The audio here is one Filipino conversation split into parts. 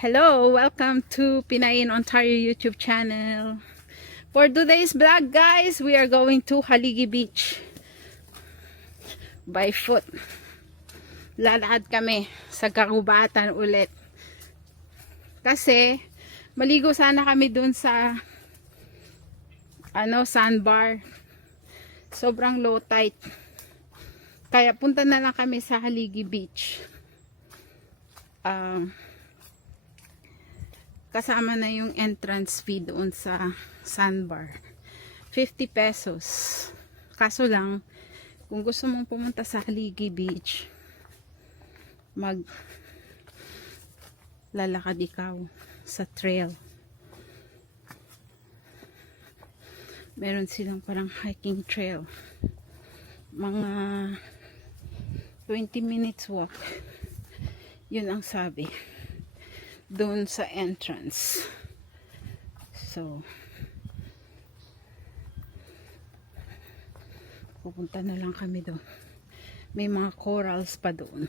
Hello, welcome to Pinay in Ontario YouTube channel. For today's vlog, guys, we are going to Haligi Beach by foot. Lalakad kami sa kagubatan ulit. Kasi maligo sana kami dun sa sandbar. Sobrang low tide. Kaya punta na lang kami sa Haligi Beach. Kasama na yung entrance fee doon sa sandbar. 50 pesos. Kaso lang, kung gusto mong pumunta sa Haligi Beach, lalakad ikaw sa trail. Meron silang parang hiking trail. Mga 20 minutes walk. Yun ang sabi doon sa entrance. So pupunta na lang kami doon. May mga corals pa doon.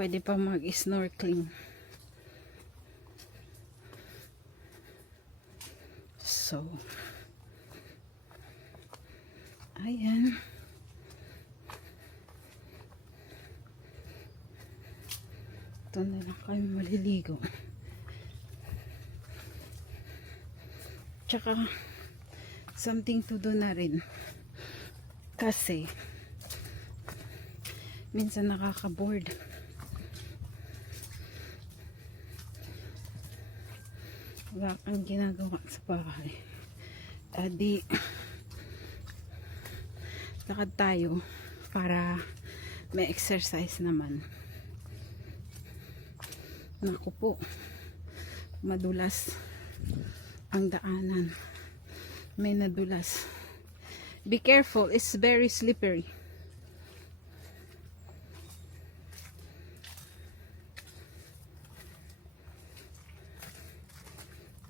Pwede pa mag-snorkeling. So ayan. Ito na lang kami maliligo. Tsaka something to do na rin. Kasi minsan nakaka-bored. Wala kang ginagawa sa bahay. Adi lakad tayo para may exercise naman. Naku po, madulas ang daanan. May nadulas. Be careful, it's very slippery.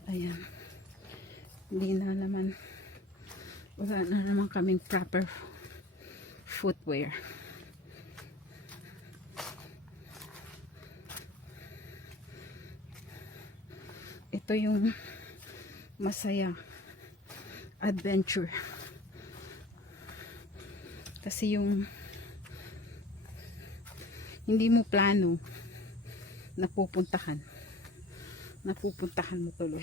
Ayan. Hindi na naman, wala na naman kaming proper footwear. Ito yung masaya adventure. Kasi yung hindi mo plano napupuntahan mo tuloy.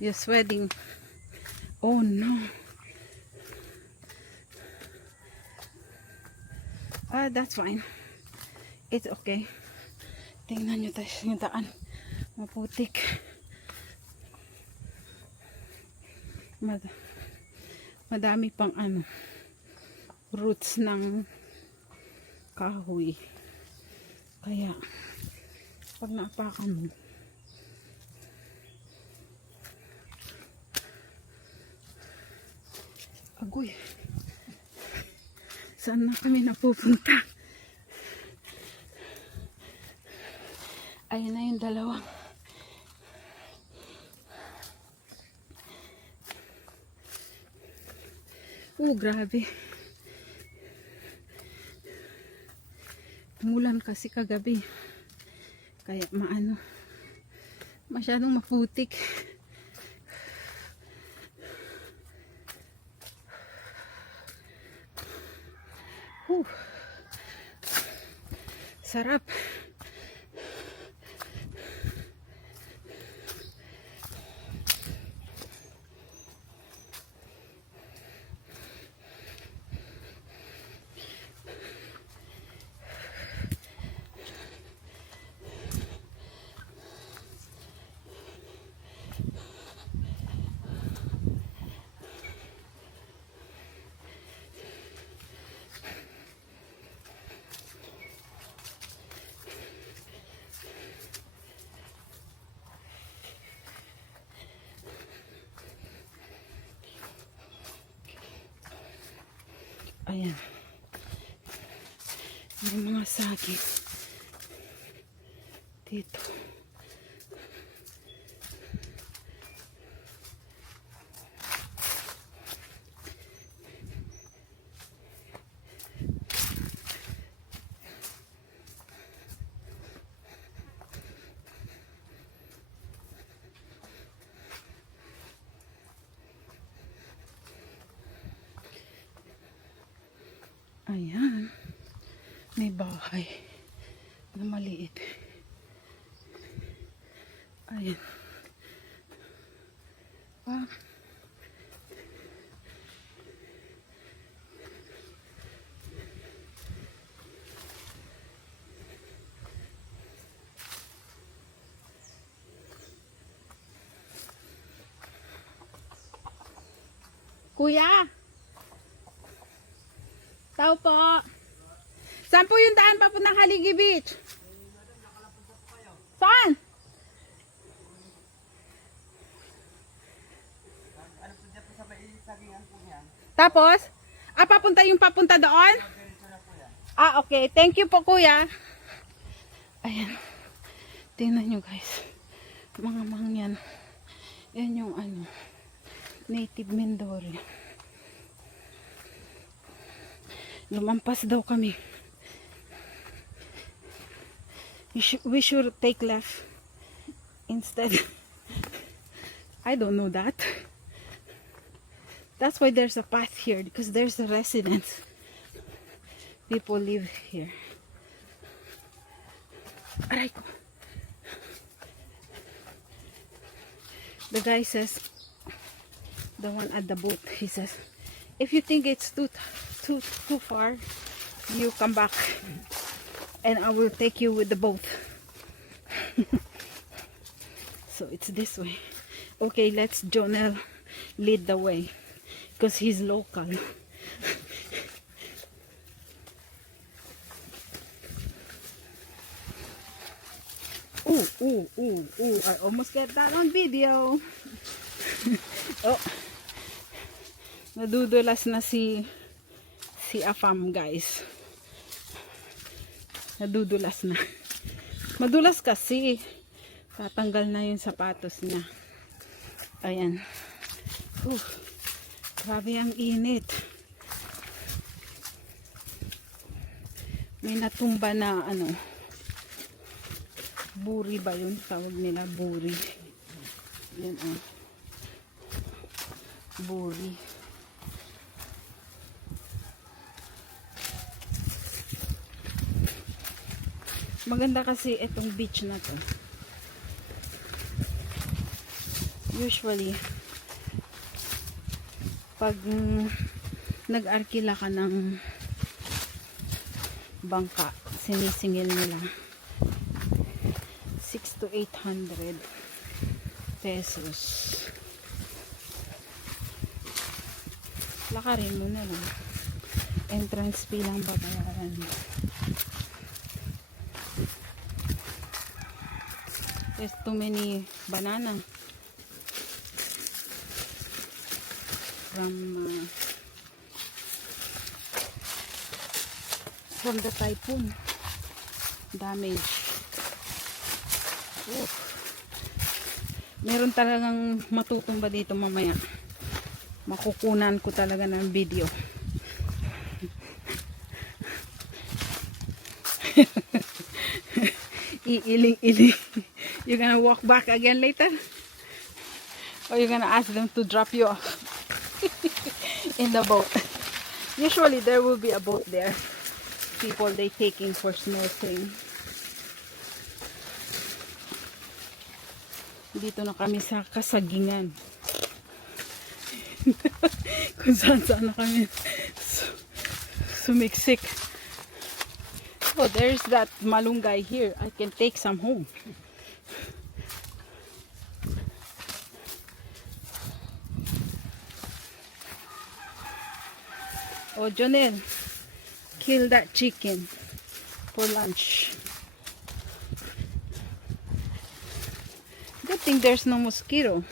You're sweating. Oh no. That's fine. It's okay. Tingnan nyo tayo yung daan. Maputik. Madami pang roots ng kahoy. Kaya pag naapakan mo, agoy, saan na kami napupunta? Ayun na yung dalawang grabe. Umulan kasi kagabi. Kaya masyadong maputik. Sarap. Ayan. May mga saging dito. Ayan. May bahay na maliit. Ayan. Ah. Kuya! Tao po! Saan po yung daan papuntang Haligi Beach? Saan? Tapos? Papunta yung papunta doon? Okay. Thank you po, kuya. Ayan. Tingnan nyo, guys. Mga mangyan. Yan yung ano. Native Mindoro. Lumampas daw kami. We should take left instead. I don't know that. That's why there's a path here, because there's a residence. People live here. Aray ko. The guy says, the one at the boat, he says, if you think it's too far, you come back and I will take you with the boat. So it's this way. Okay, let's Jonel lead the way because he's local. Ooh, I almost get that on video. Oh, nadudulas na si Afam, guys. Nadudulas na. Madulas kasi. Tatanggal na yung sapatos niya. Ayan. Grabe ang init. May natumba na ano. Buri ba yun? Tawag nila buri. Yan oh. Buri. Maganda kasi itong beach na to. Usually, pag nag-arkila ka ng bangka, sinisingil nila 600 to 800 pesos. Lakarin mo na lang. Entrance fee lang babayaran. There's too many banana from the typhoon damage. Meron talagang matutumba dito mamaya. Makukunan ko talaga ng video. Iiling-iling. You're gonna walk back again later? Or you're gonna ask them to drop you off in the boat? Usually there will be a boat there. People they taking for snorkeling. Dito na kami sa Kasagingan. Kung saan na kami sumiksik. Oh, there's that malunggay here. I can take some home. Oh, Jonel, kill that chicken for lunch. Good thing there's no mosquito.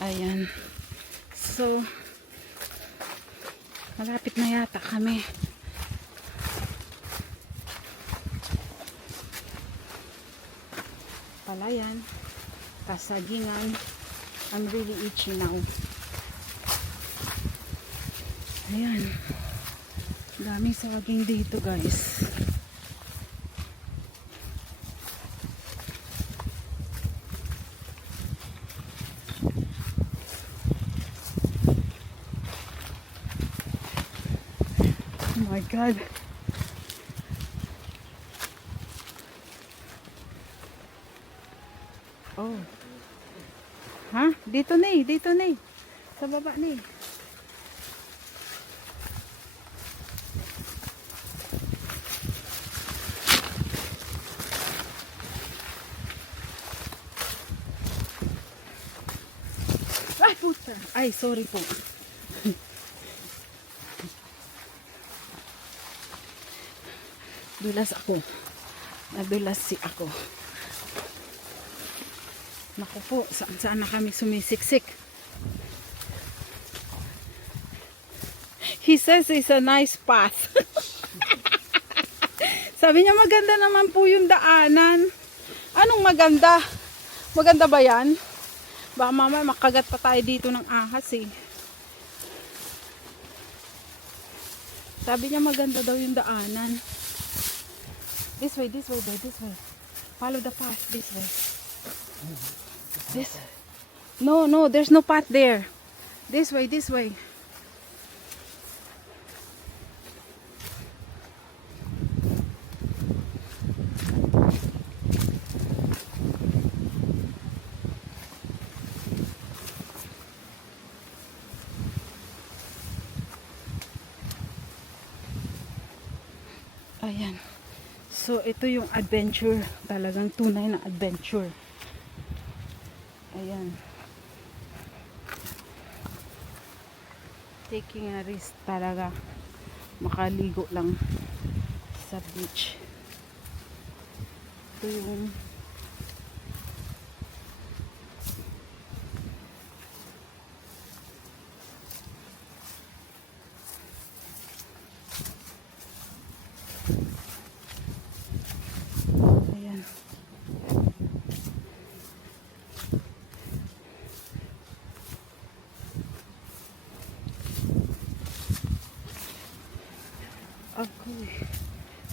Ayan. So, malapit na yata kami. Palayan, Kasagingan. I'm really itchy now. Ayan. Daming saging dito, guys. God. Oh. Ha? Dito na eh. Dito na eh. Sa baba na eh. Ay, puta. Ay, sorry po. Dulas ako. Nadulas si ako. Naku po, saan na kami sumisiksik. He says it's a nice path. Sabi niya maganda naman po yung daanan. Anong maganda? Maganda ba yan? Baka mamaya makagat pa tayo dito ng ahas eh. Sabi niya maganda daw yung daanan. This way, boy, this way. Follow the path, this way. This. No, there's no path there. This way, this way. Ayan. So, ito yung adventure. Talagang tunay na adventure. Ayan. Taking a risk talaga. Makaligo lang sa beach. Ito yung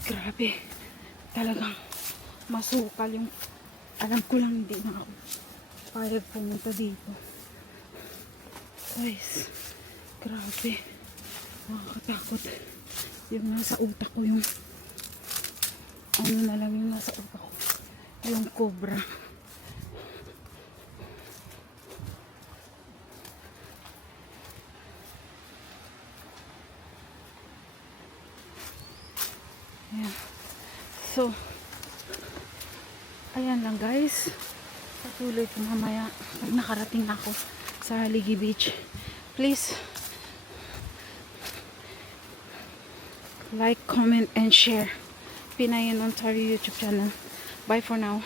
grabe. Talagang masukal yung alam ko lang hindi na ako payag pumunta dito. Guys, grabe. Nakakatakot. Yung nasa utak ko yung ano na lang yung nasa utak ko. Yung cobra. Ayan. So, ayan lang guys. Patuloy ko mamaya pag nakarating na ako sa Haligi Beach. Please like, comment, and share Pinay in Ontario YouTube channel. Bye for now.